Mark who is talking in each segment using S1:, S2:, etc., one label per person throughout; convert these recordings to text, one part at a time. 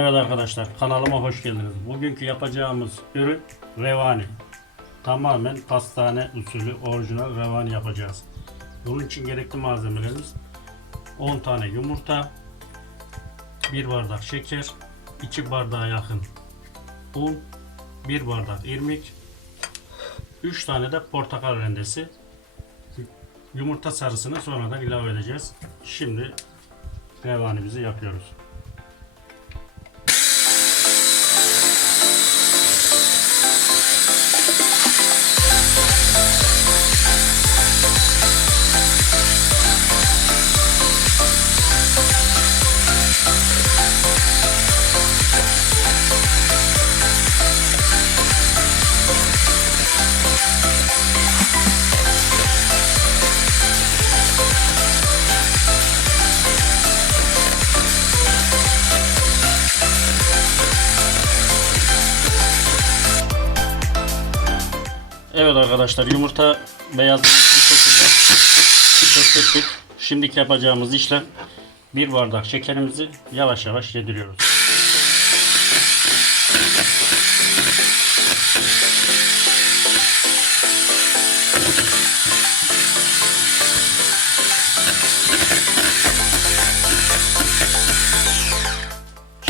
S1: Evet arkadaşlar kanalıma hoş geldiniz. Bugünkü yapacağımız ürün revani. Tamamen pastane usulü orijinal revani yapacağız. Bunun için gerekli malzemelerimiz 10 tane yumurta, 1 bardak şeker, 2 bardağa yakın un, 1 bardak irmik, 3 tane de portakal rendesi. Yumurta sarısını sonradan ilave edeceğiz. Şimdi revanimizi yapıyoruz. Evet arkadaşlar yumurta beyazını bir şekilde söktük. Şimdiki yapacağımız işlem bir bardak şekerimizi yavaş yavaş yediriyoruz.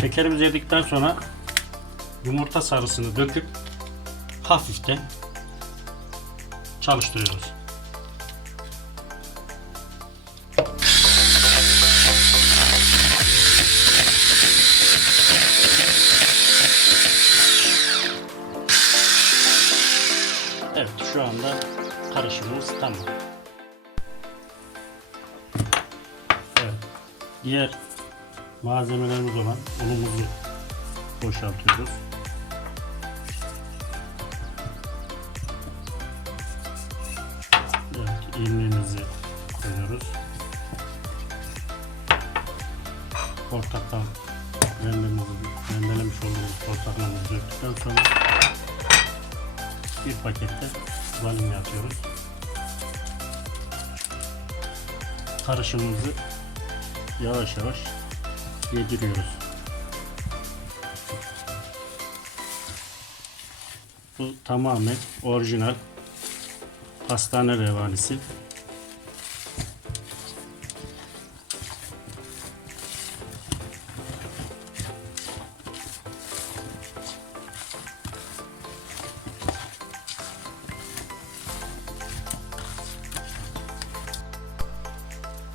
S1: Şekerimizi yedikten sonra yumurta sarısını döküp hafiften çalıştırıyoruz. Evet şu anda karışımımız tamam. Evet. Diğer malzemelerimiz olan unumuzu boşaltıyoruz. İlmeğimizi koyuyoruz. Portakal rendemizi, rendelemiş olduğumuz portakalımızı döktükten sonra bir pakette vanilya atıyoruz. Karışımımızı yavaş yavaş yediriyoruz. Bu tamamen orijinal pastane revanisi.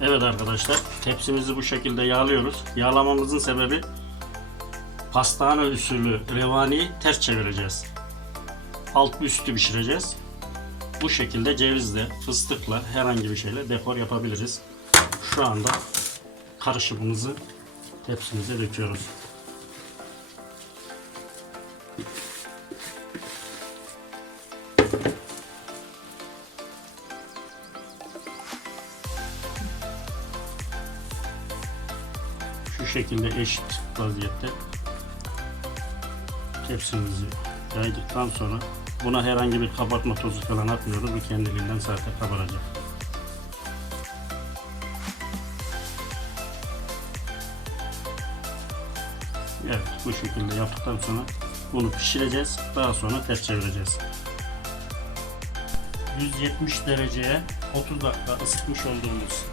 S1: Evet arkadaşlar tepsimizi bu şekilde yağlıyoruz. Yağlamamızın sebebi pastane usulü revaniyi ters çevireceğiz. Alt üstü pişireceğiz. Bu şekilde cevizle, fıstıkla herhangi bir şeyle dekor yapabiliriz. Şu anda karışımımızı tepsimize döküyoruz. Şu şekilde eşit vaziyette tepsimizi yaydıktan sonra buna herhangi bir kabartma tozu falan atmıyoruz. Bu kendiliğinden zaten kabaracak. Evet bu şekilde yaptıktan sonra bunu pişireceğiz. Daha sonra ters çevireceğiz. 170 dereceye 30 dakika ısıtmış olduğumuz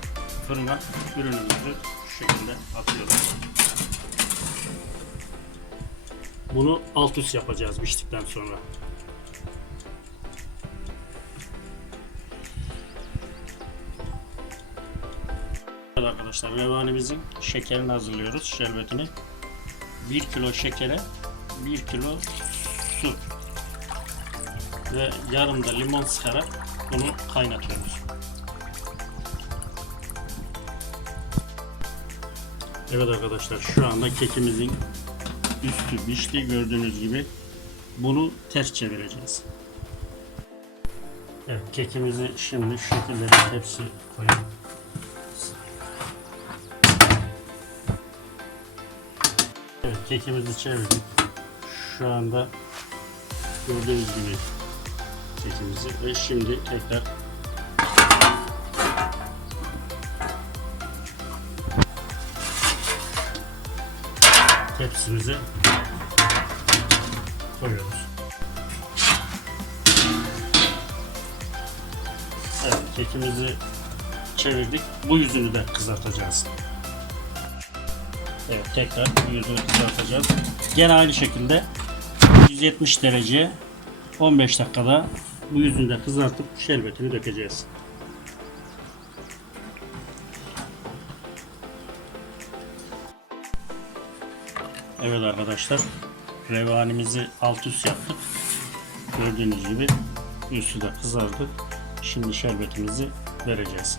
S1: fırına ürünümüzü şu şekilde atıyoruz. Bunu alt üst yapacağız piştikten sonra. Evet arkadaşlar revanimizin şekerini hazırlıyoruz şerbetini. 1 kilo şekere 1 kilo su ve yarım da limon sıkarak bunu kaynatıyoruz. Evet arkadaşlar şu anda kekimizin üstü pişti gördüğünüz gibi bunu ters çevireceğiz. Evet kekimizi şimdi şu şekilde bir tepsi koyalım. Kekimizi çevirdik. Şu anda gördüğünüz gibi kekimizi ve şimdi tekrar tepsimize koyuyoruz. Evet, kekimizi çevirdik. Bu yüzünü de kızartacağız. Evet, tekrar yüzünü kızartacağız. Gene aynı şekilde 170 dereceye 15 dakikada bu yüzünü de kızartıp şerbetini dökeceğiz. Evet arkadaşlar revanimizi alt üst yaptık. Gördüğünüz gibi üstü de kızardı. Şimdi şerbetimizi vereceğiz.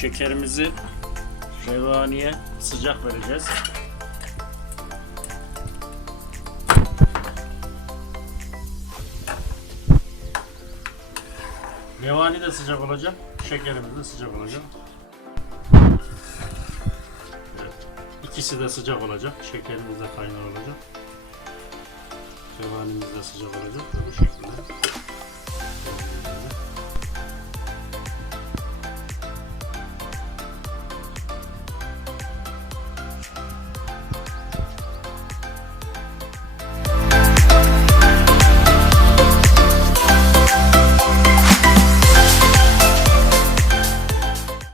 S1: Şekerimizi revaniye sıcak vereceğiz. Revani de sıcak olacak, şekerimiz de sıcak olacak. Evet. İkisi de sıcak olacak. Şekerimiz de kaynar olacak. Revanimiz de sıcak olacak. Bu şekilde